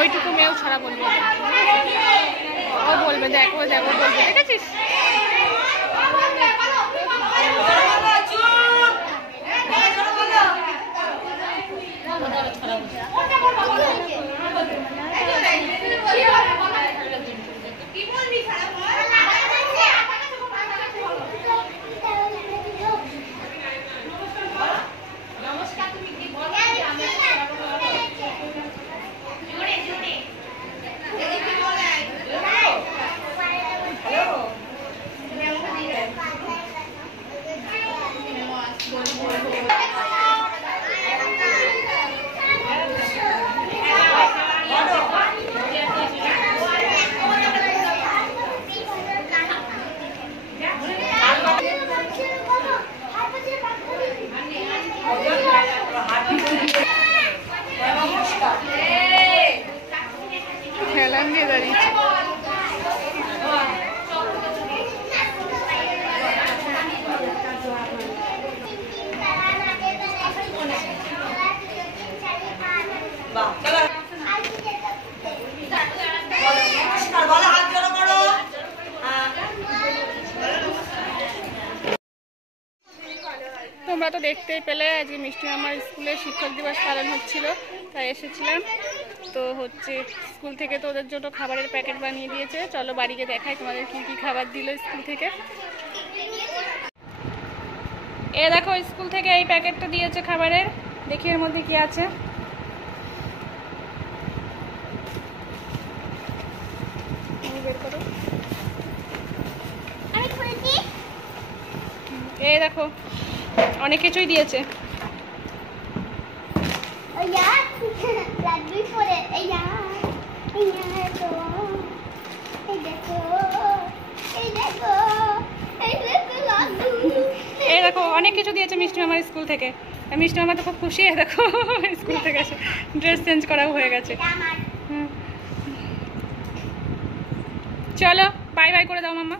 ওইটুকু মেয়েও ছড়া বলবে, ও বলবে, দেখো দেখো বলবে, দেখেছিস? হেলান দিয়ে দাঁড়িয়েছে। তোমরা তো দেখতেই পেলে আজকে মিষ্টি আমার স্কুলে শিক্ষক দিবস পালন হচ্ছিল, তাই এসেছিলাম। তো হচ্ছে স্কুল থেকে তো ওদের জন্য খাবারের প্যাকেট বানিয়ে দিয়েছে, চলো বাড়িতে দেখাই তোমাদের কি কি খাবার দিল স্কুল থেকে। এ দেখো স্কুল থেকে এই প্যাকেটটা দিয়েছে খাবারের, দেখি এর মধ্যে কি আছে। বের করো, এই দেখো অনেক কিছুই দিয়েছে। এই দেখো অনেক কিছু দিয়েছে মিষ্টি মামার স্কুল থেকে। মিষ্টি মামা তো খুব খুশি, দেখো স্কুল থেকে এসে ড্রেস চেঞ্জ করাও হয়ে গেছে। চলো বাই বাই করে দাও মাম্মা।